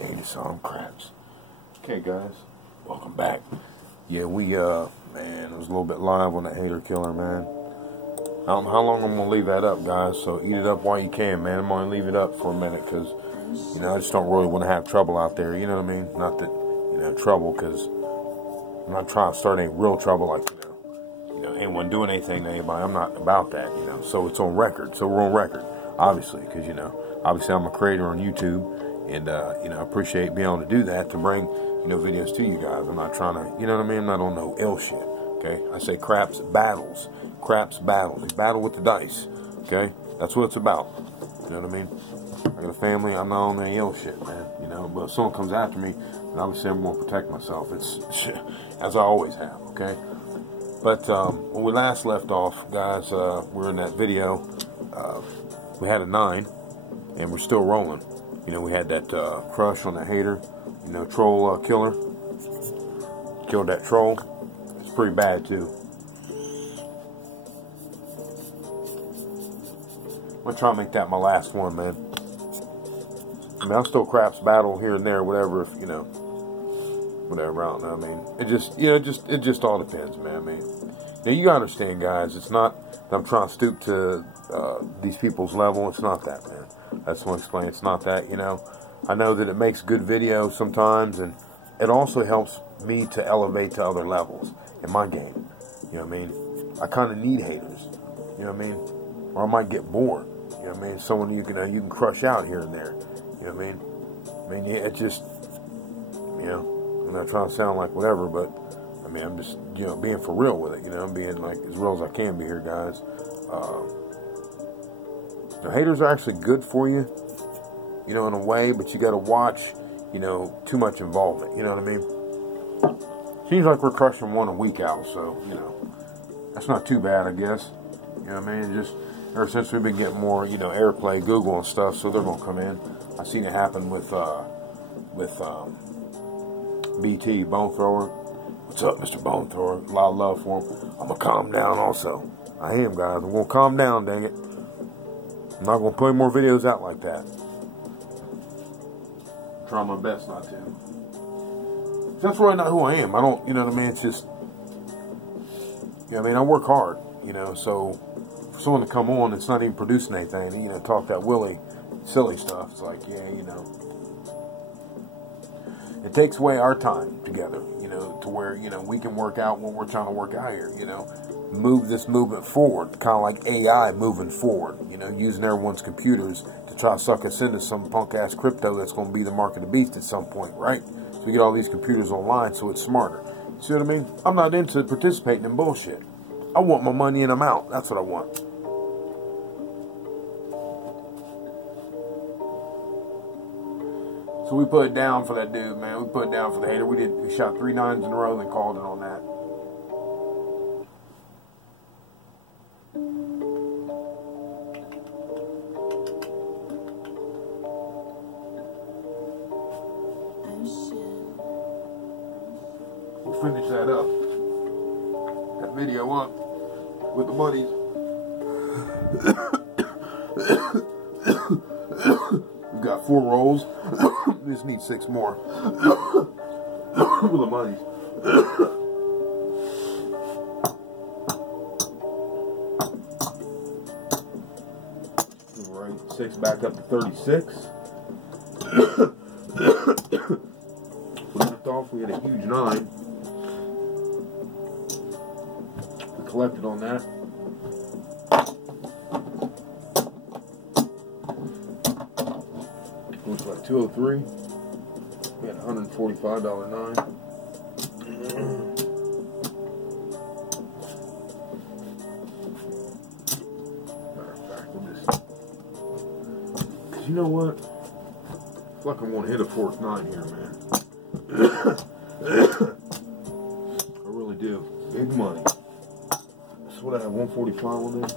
80 song craps. Okay, guys, welcome back. Yeah, we man, it was a little bit live on the hater killer, man. I don't know how long I'm gonna leave that up, guys. So eat it up while you can, man. I'm gonna leave it up for a minute because, you know, I just don't really want to have trouble out there. You know what I mean? Not that, you know, trouble, because I'm not trying to start any real trouble, like, you know, anyone doing anything to anybody. I'm not about that, you know. So it's on record. So we're on record, obviously, because, you know, obviously I'm a creator on YouTube, and you know, I appreciate being able to do that, to bring, you know, videos to you guys. I'm not trying to, you know what I mean? I'm not on no ill shit. Okay, I say craps battles. Craps battles. They battle with the dice. Okay, that's what it's about. You know what I mean? I got a family. I'm not on any ill shit, man. You know, but if someone comes after me, then obviously I'm going to protect myself. It's as I always have. Okay, but when we last left off, guys, we're in that video. We had a 9, and we're still rolling. You know, we had that crush on the hater. You know, troll killer. Killed that troll. It's pretty bad too. I'm gonna try to make that my last one, man. I mean, I'll still craps battle here and there, whatever, if, you know, whatever. I don't know. I mean, it just, you know, it just all depends, man. I mean, you know, you gotta understand, guys. It's not that I'm trying to stoop to these people's level. It's not that, man. I just want to explain. It's not that, you know. I know that it makes good videos sometimes, and it also helps me to elevate to other levels in my game. You know what I mean? I kind of need haters. You know what I mean? Or I might get bored. You know what I mean? Someone you can crush out here and there. You know what I mean? I mean, yeah, it just, you know, I'm not trying to sound like whatever, but I mean, I'm just, you know, being for real with it. You know, I'm being like as real as I can be here, guys. The haters are actually good for you, you know, in a way, but you got to watch, you know, too much involvement. You know what I mean? Seems like we're crushing one a week out, so, you know, that's not too bad, I guess. You know what I mean? Just ever since we've been getting more, you know, airplay, Google and stuff, so they're gonna come in. I seen it happen with BT, Bone Thrower. What's up, Mr. Bone Thrower? A lot of love for him. I'm gonna calm down also. I am, guys. I'm gonna calm down, dang it. I'm not gonna put any more videos out like that. Try my best not to. That's really not who I am. I don't, you know what I mean? It's just, you know what I mean? I work hard, you know, so for someone to come on that's not even producing anything, you know, talk that silly stuff, it's like, yeah, you know, it takes away our time together, you know, to where, you know, we can work out what we're trying to work out here, you know, move this movement forward, kind of like AI moving forward, you know, using everyone's computers to try to suck us into some punk-ass crypto that's going to be the mark of the beast at some point, right? So we get all these computers online so it's smarter. See what I mean? I'm not into participating in bullshit. I want my money and I'm out. That's what I want. So we put it down for that dude, man. We put it down for the hater. We shot 3 9s in a row and called it on that. We'll finish that up. That video up with the buddies. We got 4 rolls. We just need 6 more. With the buddies. All right, 6 back up to 36. We left off. We had a huge 9. We collected on that. Looks like 203. We had a $145 9. Matter of fact, we'll just, cause you know what? I feel like I'm gonna hit a 4th 9 here, man. I really do. Big money. So what I have, 145 on there?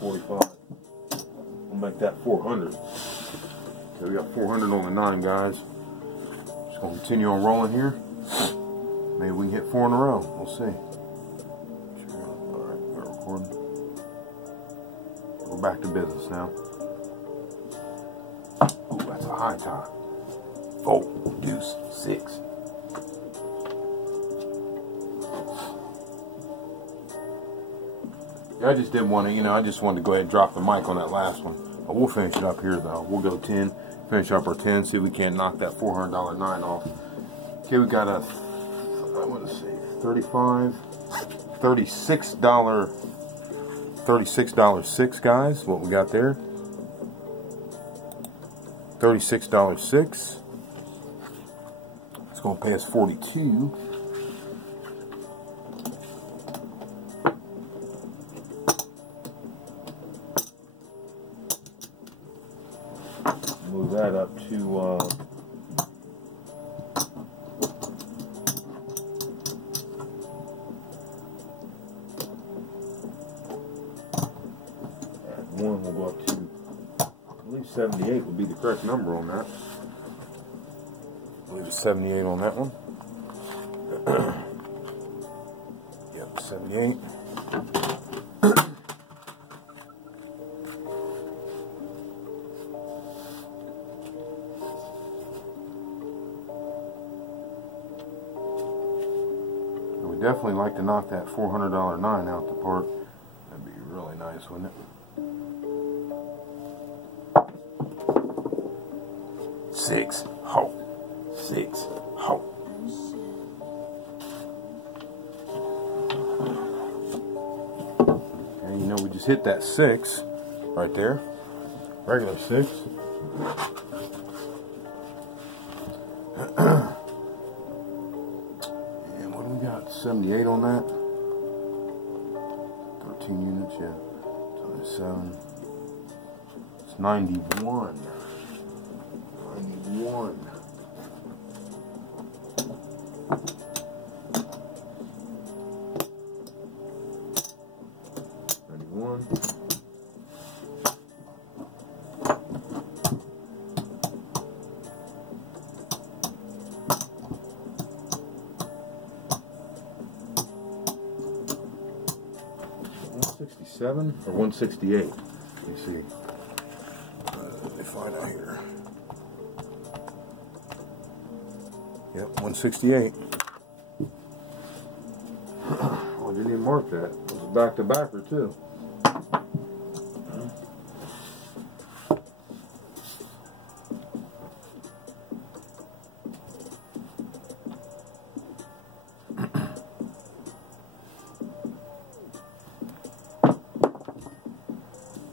$245. We'll make that 400. So we got 400 on the 9, guys. Just gonna continue on rolling here. Maybe we can hit 4 in a row. We'll see. Alright, we're recording. We're back to business now. Ooh, that's a high tie. 4, deuce, 6. Yeah, I just didn't want to, I just wanted to go ahead and drop the mic on that last one. But we'll finish it up here, though. We'll go 10, finish up our 10, see if we can't knock that $400 9 off. Okay, we got a, what is it, $36, $36.06, guys, what we got there. $36.06. It's going to pay us 42. Move that up to one will go up to, I believe 78 would be the correct number on that. I believe it's 78 on that one. Yep, 78. Definitely like to knock that $400 9 out the park. That'd be really nice, wouldn't it? 6, ho. 6, ho. And we just hit that 6 right there. Regular 6. And what do we got? 78 on that. 13 units, yeah. Times 7. It's 91. 91. Or 168. Let me see. Let me find out here. Yep, 168. Oh, I didn't even mark that. It was back to backer too.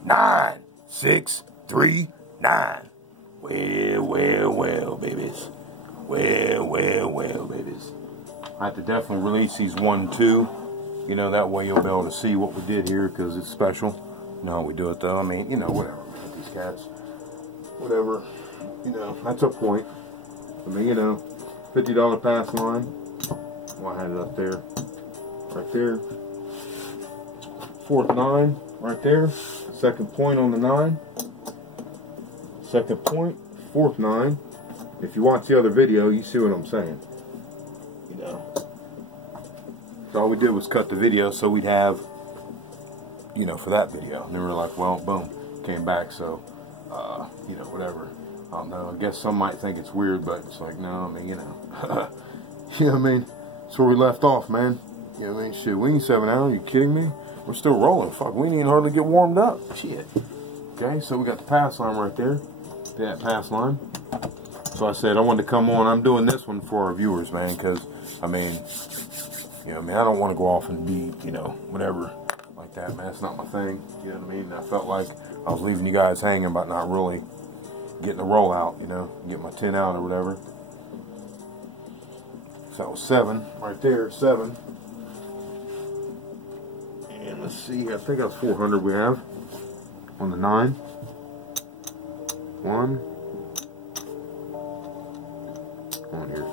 Nine, 6, 3, 9. Well, babies. Well, babies. I have to definitely release these 1, 2. That way you'll be able to see what we did here because it's special. You know how we do it though. I mean, whatever. Man, these cats, whatever. That's a point. I mean, $50 pass line. Well, I had it up there. Right there. 4th 9. Right there. Second point on the 9. Second point, 4th 9. If you watch the other video, you see what I'm saying. So all we did was cut the video so we'd have, for that video. And then we were like, well, boom, came back. So, whatever. I don't know. I guess some might think it's weird, but it's like, no, I mean, you know what I mean? That's where we left off, man. You know what I mean? Shit, we ain't 7 hours. You kidding me? We're still rolling. Fuck, we ain't even hardly get warmed up. Shit. Okay, so we got the pass line right there. That pass line. So I said I wanted to come on. I'm doing this one for our viewers, man, because, I mean, I don't want to go off and be, whatever like that, man. It's not my thing. You know what I mean? I felt like I was leaving you guys hanging about not really getting the roll out, get my 10 out or whatever. So that was 7 right there, 7. And let's see, I think that's 400 we have on the 9. 1. On here.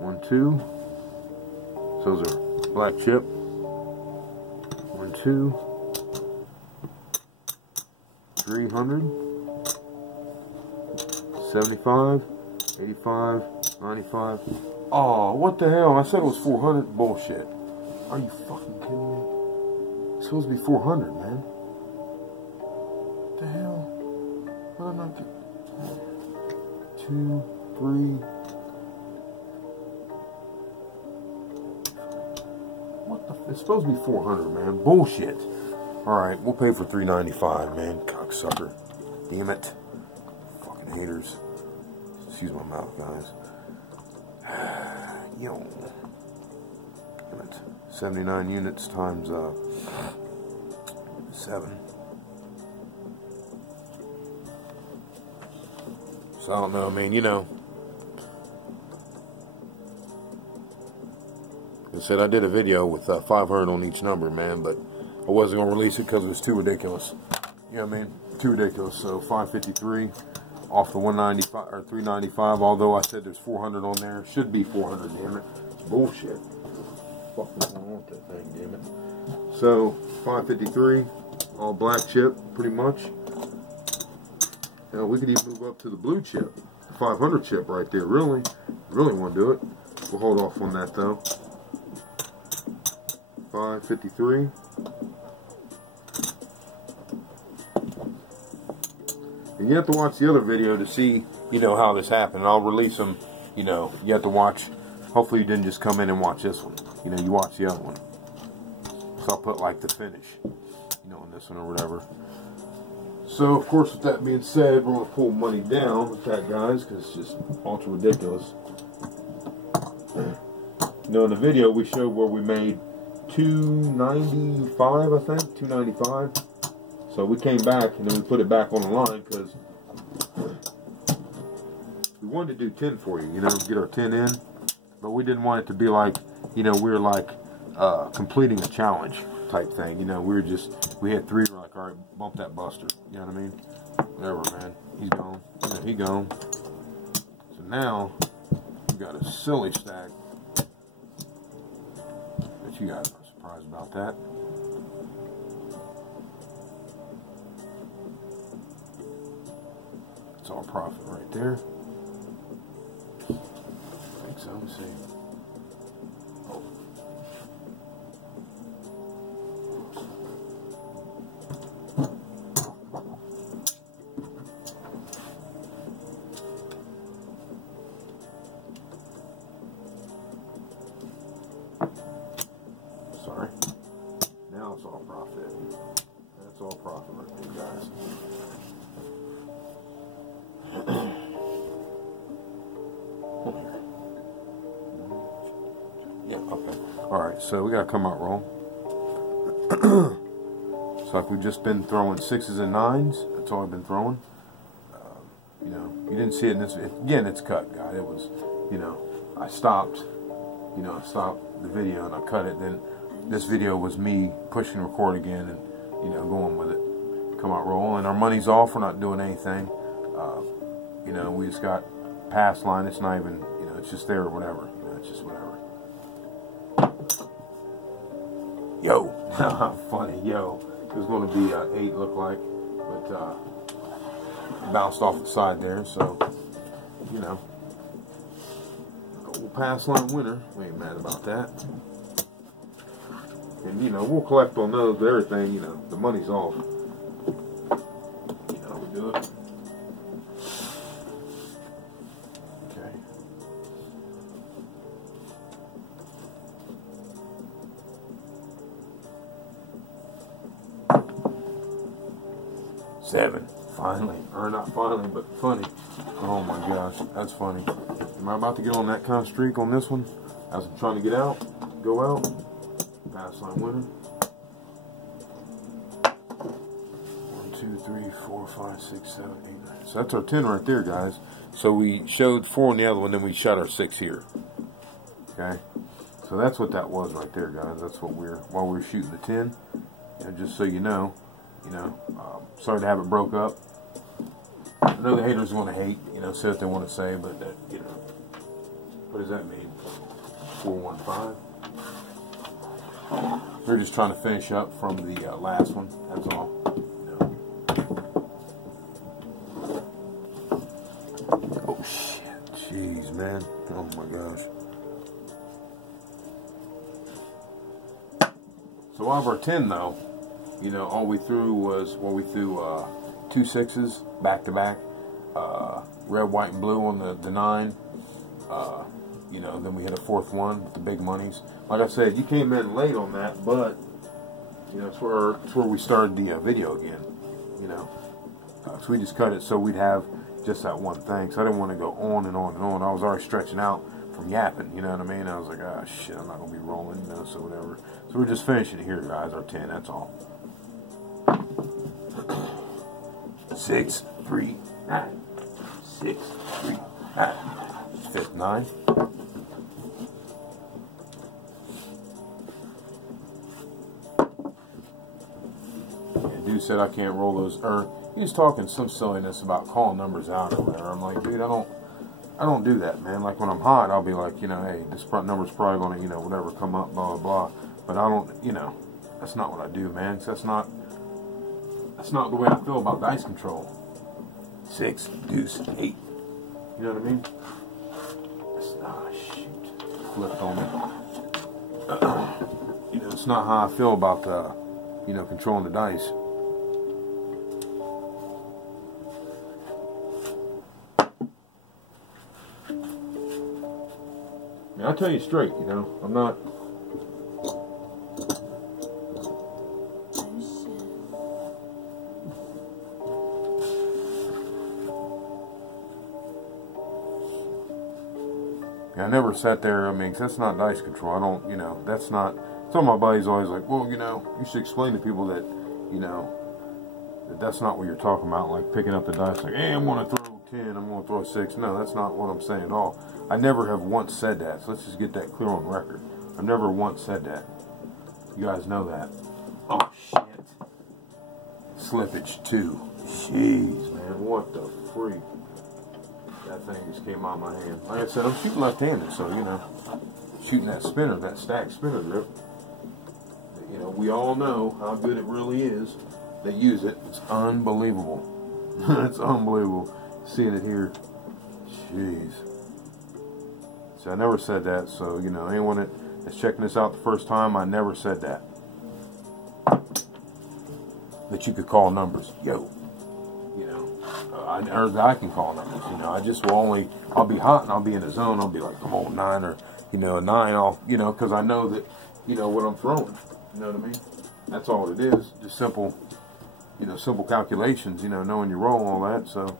1, 2. So those are black chip. 1, 2. 300. 75, 85, 95. Oh, what the hell? I said it was 400. Bullshit. Are you fucking kidding me? It's supposed to be 400, man. What the hell? What am I getting? 2, 3. What the? It's supposed to be 400, man. Bullshit. Alright, we'll pay for $3.95, man. Cocksucker. Damn it. Fucking haters. Excuse my mouth, guys. Yo. Damn it. 79 units times 7. So I don't know, man, you know. Like I said, I did a video with 500 on each number, man, but I wasn't going to release it because it was too ridiculous. You know what I mean? Too ridiculous. So 553 off the 195 or 395, although I said there's 400 on there. Should be 400, damn it. It's bullshit. Fucking going on with that thing, damn it. So 553, all black chip, pretty much. Now we could even move up to the blue chip, the 500 chip right there. Really want to do it. We'll hold off on that though. 553. And you have to watch the other video to see, you know, how this happened. I'll release them, you know, you have to watch. Hopefully you didn't just come in and watch this one. You know, you watch the other one. So I'll put like the finish, you know, on this one or whatever. So, of course, with that being said, we're going to pull money down with that, guys, because it's just ultra ridiculous. You know, in the video we showed where we made $295, I think, $295. So we came back and then we put it back on the line because we wanted to do 10 for you, you know, get our 10 in. But we didn't want it to be like, you know, we were like completing a challenge type thing. You know, we had 3, we're like, all right, bump that buster. You know what I mean? Whatever, man. He's gone. Yeah, he gone. So now, we got a silly stack. But you guys are surprised about that. It's all profit right there. I think so. Let me see. Oh. Sorry. Now it's all profit. That's all profit right there, guys. Yeah, okay. Alright, so we got a come out roll. So like we've just been throwing 6s and 9s. That's all I've been throwing. You know, you didn't see it in this. Again, it's cut, guys. It was, you know, I stopped the video and I cut it. Then this video was me pushing record again and, you know, going with it. Come out roll. And our money's off. We're not doing anything. You know, we just got pass line. It's not even, you know, it's just there or whatever. You know, it's just whatever. Yo, funny, yo. It was going to be 8, look like, but bounced off the side there. So, you know, we'll pass line winner. We ain't mad about that. And you know, we'll collect on those, but everything. You know, the money's off. You know, we do it. Okay. Seven. Finally. Or not finally, but funny. Oh my gosh. That's funny. Am I about to get on that kind of streak on this one? As I'm trying to get out. Go out. Pass line winner. 1, 2, 3, 4, 5, 6, 7, 8, 9. So that's our 10 right there, guys. So we showed 4 on the other one, then we shot our 6 here. Okay. So that's what that was right there, guys. That's what while we were shooting the 10. And just so you know, sorry to have it broke up. I know the haters want to hate, you know, say what they want to say, but you know, what does that mean? 415. We're just trying to finish up from the last one. That's all. You know. Oh shit. Jeez, man. Oh my gosh. So out of our 10 though, you know, all we threw was, well, we threw 2 6s back to back, red, white, and blue on the 9. You know, then we hit a 4th one with the big monies. Like I said, you came in late on that, but you know, it's where we started the video again. You know, so we just cut it so we'd have just that one thing. So I didn't want to go on and on and on. I was already stretching out from yapping. You know what I mean? I was like, ah, shit, I'm not gonna be rolling. You know, so whatever. So we're just finishing here, guys. Our 10. That's all. 6 3 9. 6 3 9. 5th 9. Dude said I can't roll those. Or he was talking some silliness about calling numbers out or whatever. I'm like, dude, I don't do that, man. Like when I'm hot, I'll be like, you know, hey, this number's probably gonna, you know, whatever, come up, blah blah blah. But I don't, you know, that's not what I do, man. 'Cause that's not the way I feel about dice control. 6 deuce 8. You know what I mean? Shoot, flipped on me. You know, it's not how I feel about you know, controlling the dice. I mean, I'll tell you straight, you know, I'm not. I never sat there, I mean, 'cause that's not dice control. I don't, you know, that's not. Some of my buddies always like, well, you know, you should explain to people that, you know, that's not what you're talking about, like picking up the dice, like, hey, I'm going to throw 10, I'm going to throw a 6. No, that's not what I'm saying at all. I never have once said that, so let's just get that clear on record. I've never once said that. You guys know that. Oh, shit. Slippage 2. Jeez, man, what the freak? That thing just came out of my hand. Like I said, I'm shooting left-handed, so, you know, shooting that spinner, that stacked spinner grip. You know, we all know how good it really is. They use it. It's unbelievable. It's unbelievable. Seeing it here. Jeez. So I never said that. So, you know, anyone that's checking this out the first time, I never said that. That you could call numbers. Yo. You know, or that I can call numbers. You know, I just will only, I'll be hot and I'll be in the zone. I'll be like, come on, 9, or, you know, a 9. I'll, you know, because I know that, you know, what I'm throwing. You know what I mean? That's all it is. Just simple, you know, simple calculations, you know, knowing your roll and all that, so.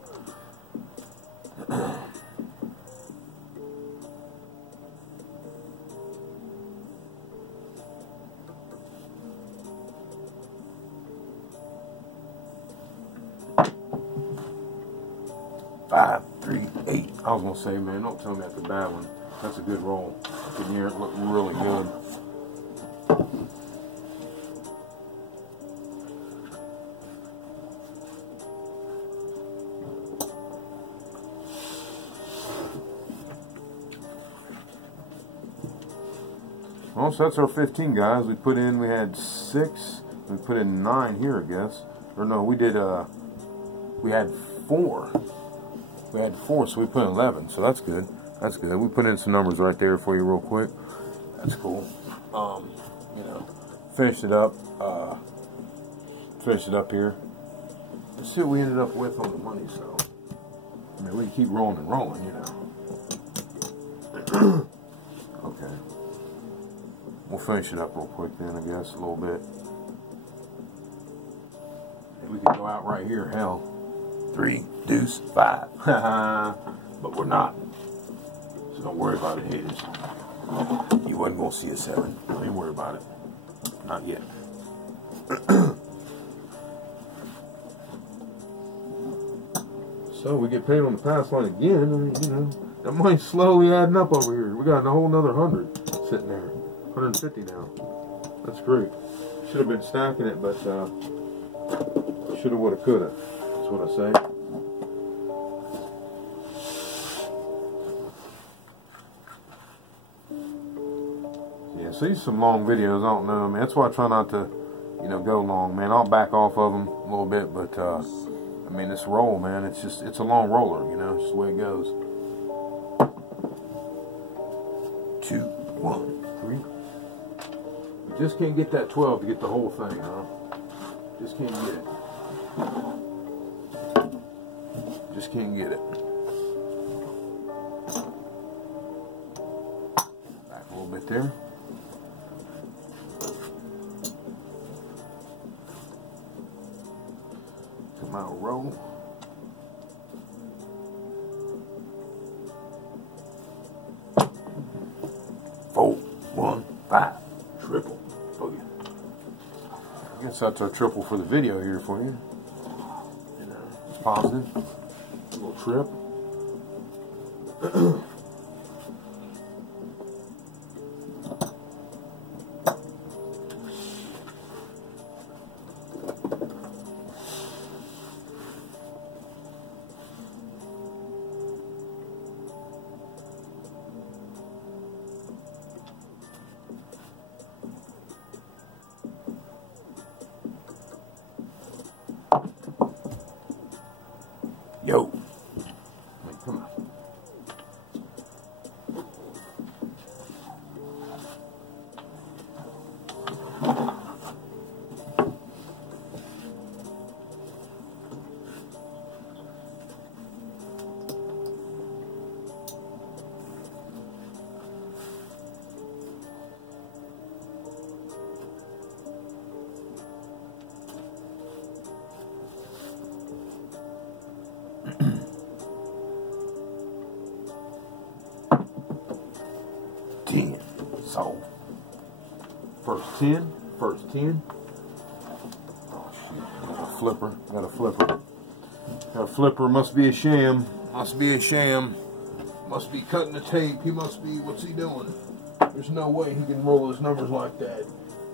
Five, 3, 8. I was going to say, man, don't tell me that's a bad one. That's a good roll. I can hear it look really good. Well, so that's our 15, guys. We had 6. We put in 9 here, I guess. Or no, we had 4. We had 4, so we put in 11. So that's good. That's good. We put in some numbers right there for you real quick. That's cool. You know, finished it up here. Let's see what we ended up with on the money, so. I mean, we can keep rolling and rolling, you know. Okay. We'll finish it up real quick then, I guess, a little bit. And we can go out right here, hell. 3, deuce, 5. But we're not. So don't worry about it, haters. You wasn't going to see a 7. Don't even worry about it. Not yet. So we get paid on the pass line again. I mean, you know, that money's slowly adding up over here. We got a whole nother 100 sitting there. 150 now. That's great. Should have been stacking it, but shoulda, woulda, coulda. That's what I say. Yeah, see some long videos. I don't know, man. That's why I try not to, you know, go long, man. I'll back off of them a little bit, but I mean, this roll, man. It's a long roller, you know. It's just the way it goes. 2, 1, 3. We just can't get that 12 to get the whole thing, huh? Just can't get it. Just can't get it. Back a little bit there. Come out, roll. Four, 1, 5, triple. Boogie. I guess that's our triple for the video here for you. You know, it's positive. A little trip. Yo. Come on. So, first 10. Oh shit, got a flipper. Got a flipper, must be a sham. Must be cutting the tape. He must be, what's he doing? There's no way he can roll those numbers like that.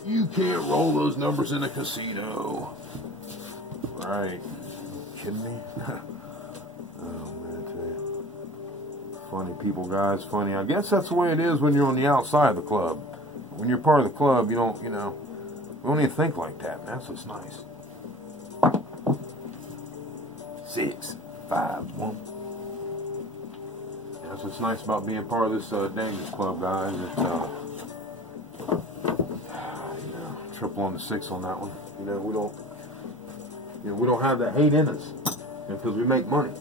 You can't roll those numbers in a casino. Right. Kidding me? Funny people, guys. Funny. I guess that's the way it is when you're on the outside of the club. When you're part of the club, you don't, we don't even think like that, man. That's what's nice. 6, 5, 1. That's what's nice about being part of this Dangerous Club, guys. It's, triple on the 6 on that one. We don't have that hate in us, because we make money.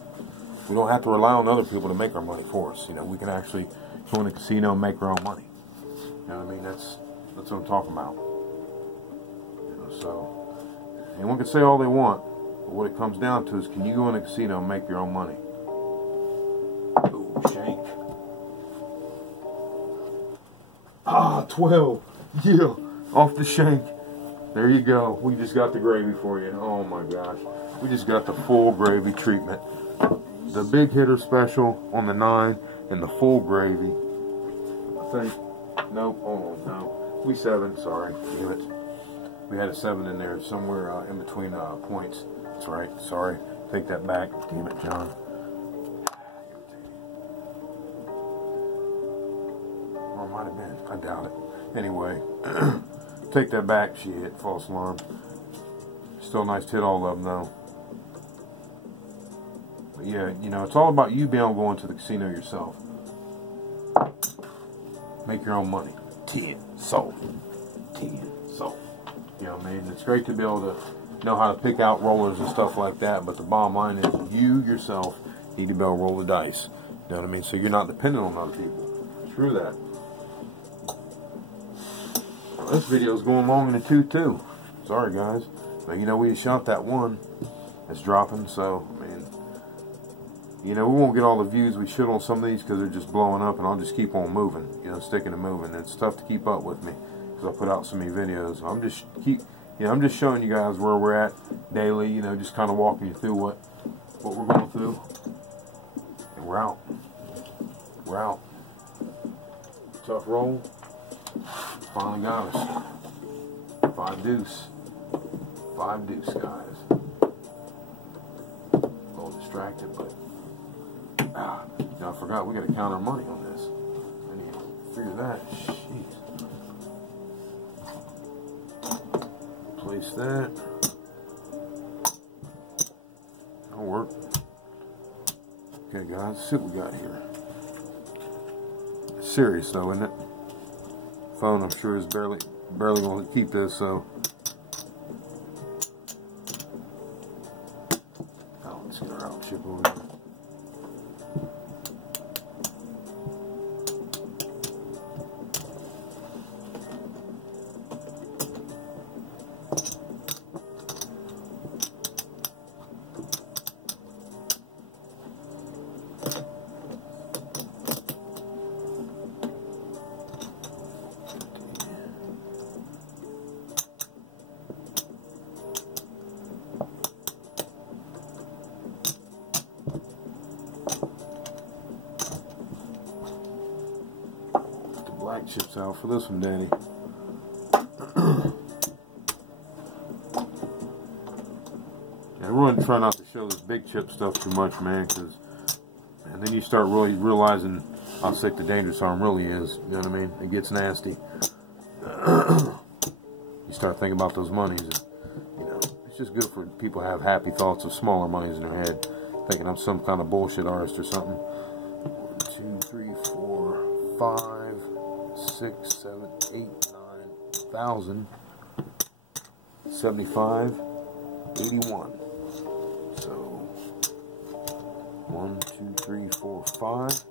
We don't have to rely on other people to make our money for us. We can actually go in the casino and make our own money. You know what I mean? That's what I'm talking about. So anyone can say all they want, but what it comes down to is, can you go in the casino and make your own money? Ooh, shank. Ah, 12. Yeah, off the shank. There you go. We just got the gravy for you. Oh my gosh. We just got the full gravy treatment. The big hitter special on the 9 and the full gravy. I think. Nope. Oh no. We 7. Sorry. Damn it. We had a 7 in there somewhere in between points. That's right. Sorry. Take that back. Damn it, John. Or it might have been. I doubt it. Anyway. Take that back. Shit. False alarm. Still nice to hit all of them though. Yeah, it's all about you being able to go into the casino yourself. Make your own money. 10 sold. 10 sold. You know what I mean? It's great to be able to know how to pick out rollers and stuff like that, but the bottom line is you yourself need to be able to roll the dice. You know what I mean? So you're not dependent on other people. Screw that. Well, this video is going long in the tooth too. Sorry guys. But we shot that one. It's dropping, so I mean, we won't get all the views we should on some of these because they're just blowing up, and I'll just keep on moving, sticking and moving. It's tough to keep up with me because I put out so many videos. I'm just showing you guys where we're at daily, just kind of walking you through what we're going through. And we're out. We're out. Tough roll. Finally got us. 5 deuce. 5 deuce, guys. A little distracted, but I forgot we got to count our money on this. I need to figure that. Jeez. Place that. That'll work. Okay, guys, let's see what we got here. serious though, isn't it? Phone, I'm sure, is barely going to keep this, so. Oh, let's get our out chip over here. Black chips out for this one, Daddy. I really try not to show this big chip stuff too much, man, because then you start really realizing how sick the dangerous arm really is. You know what I mean? It gets nasty. You start thinking about those monies, and you know, it's just good for people to have happy thoughts of smaller monies in their head, thinking I'm some kind of bullshit artist or something. 1, 2, 3, 4, 5, 6, 7, 8, 9,000, 75, 81. So 1, 2, 3, 4, 5.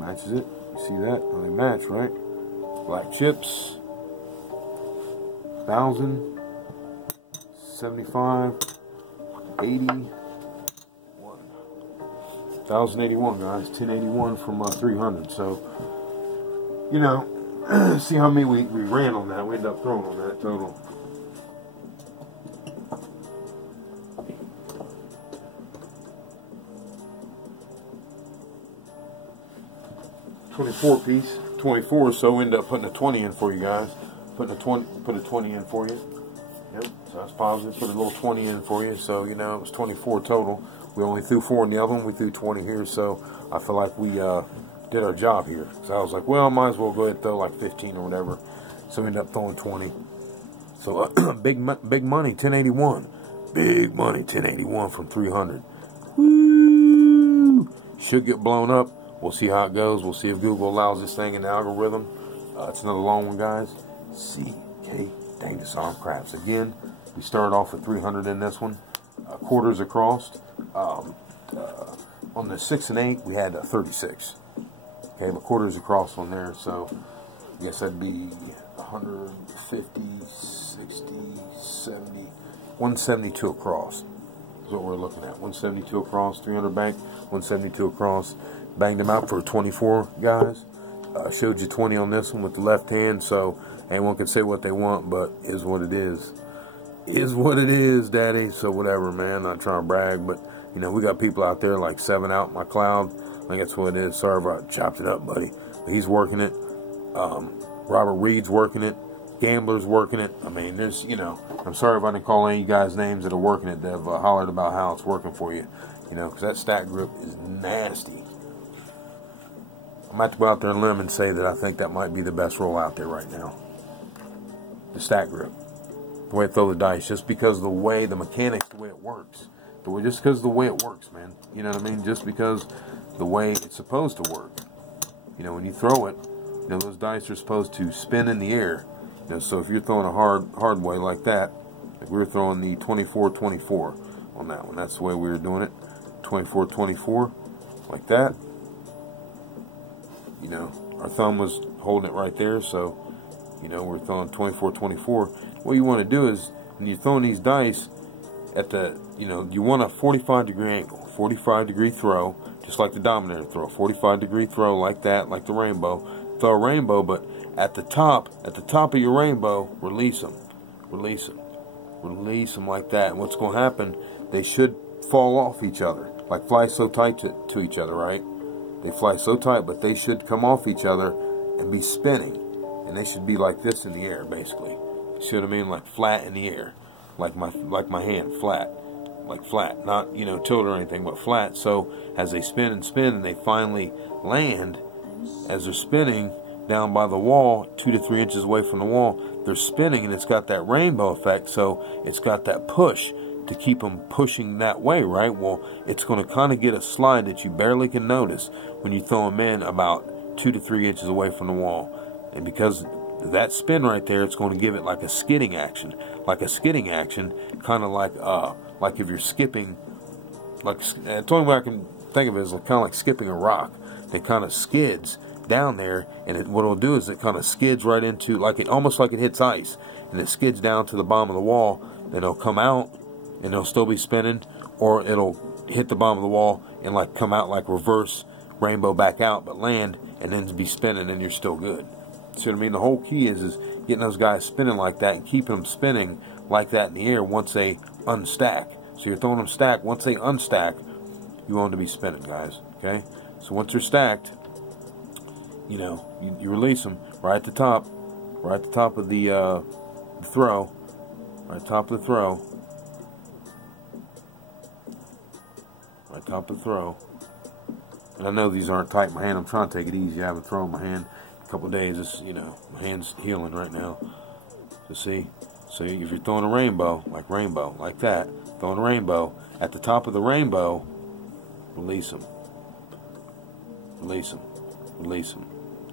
Matches it. You see that? Oh, they match, right? Black chips. 1,000, 75, 81. 1,081, guys. 1081 from 300. So, you know, see how many we ran on that. We ended up throwing on that total. $24 piece. 24, so we ended up putting a 20 in for you guys. Put a 20 in for you. Yep, so that's positive. Put a little 20 in for you. So, you know, it was 24 total. We only threw 4 in the other one. We threw 20 here, so I feel like we did our job here. So I was like, well, might as well go ahead and throw like 15 or whatever. So we ended up throwing 20. So big money, 1081. Big money, 1081 from 300. Woo! Should get blown up. We'll see how it goes. We'll see if Google allows this thing in the algorithm. It's another long one, guys. CK Dangerous Arm Craps. Again, we started off with 300 in this one. Quarters across. On the 6 and 8, we had 36. Okay, but quarters across on there, so I guess that'd be 150, 60, 70, 172 across. Is what we're looking at. 172 across, 300 bank, 172 across. Banged them out for 24, guys. Showed you 20 on this one with the left hand, so anyone can say what they want, but is what it is. Is what it is, Daddy. So whatever, man. Not trying to brag, but you know, we got people out there like 7 out in my cloud. I think that's what it is. Sorry if I chopped it up, buddy. But he's working it. Robert Reed's working it. Gambler's working it. I mean, there's, you know, I'm sorry if I didn't call any of you guys names that are working it that have hollered about how it's working for you. You know, because that stack grip is nasty. I'm about to go out there and limb and say that I think that might be the best roll out there right now. The stack grip. The way I throw the dice. Just because the way, the mechanics, the way it works. Just because of the way it works, man. You know what I mean? Just because the way it's supposed to work. You know, when you throw it, you know, those dice are supposed to spin in the air. You know, so if you're throwing a hard way like that, like we were throwing the 24-24 on that one. That's the way we were doing it. 24-24, like that. You know, our thumb was holding it right there, so, you know, we're throwing 24-24. What you want to do is, when you're throwing these dice, at the, you know, you want a 45-degree angle, 45-degree throw, just like the Dominator throw, 45-degree throw like that, like the rainbow. Throw a rainbow, but at the top of your rainbow, release them like that. And what's going to happen? They should fall off each other, like fly so tight to each other, right? They fly so tight, but they should come off each other and be spinning, and they should be like this in the air, basically. You see what I mean? Like flat in the air. Like my hand, flat, like flat, not, you know, tilted or anything, but flat. So as they spin and spin, and they finally land, as they're spinning down by the wall, 2 to 3 inches away from the wall, they're spinning, and it's got that rainbow effect. So it's got that push to keep them pushing that way, right? Well, it's going to kind of get a slide that you barely can notice when you throw them in about 2 to 3 inches away from the wall. And because that spin right there, it's going to give it like a skidding action. Like a skidding action, kind of like if you're skipping, like, the only way I can think of it is kind of like skipping a rock. That kind of skids down there, and what it'll do is it kind of skids right into, like it, almost like it hits ice, and it skids down to the bottom of the wall. Then it'll come out, and it'll still be spinning, or it'll hit the bottom of the wall and like come out like reverse rainbow back out, but land, and then be spinning, and you're still good. See what I mean? The whole key is getting those guys spinning like that and keeping them spinning like that in the air once they unstack. So you're throwing them stacked. Once they unstack, you want them to be spinning, guys. Okay? So once they're stacked, you know, you release them right at the top of the throw, right top of the throw, right top of the throw. And I know these aren't tight in my hand. I'm trying to take it easy. I haven't thrown my hand in a couple of days. It's, you know, my hand's healing right now. So see, so if you're throwing a rainbow, like that, throwing a rainbow at the top of the rainbow, release them, release them, release them.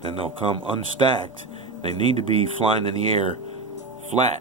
Then they'll come unstacked. They need to be flying in the air flat.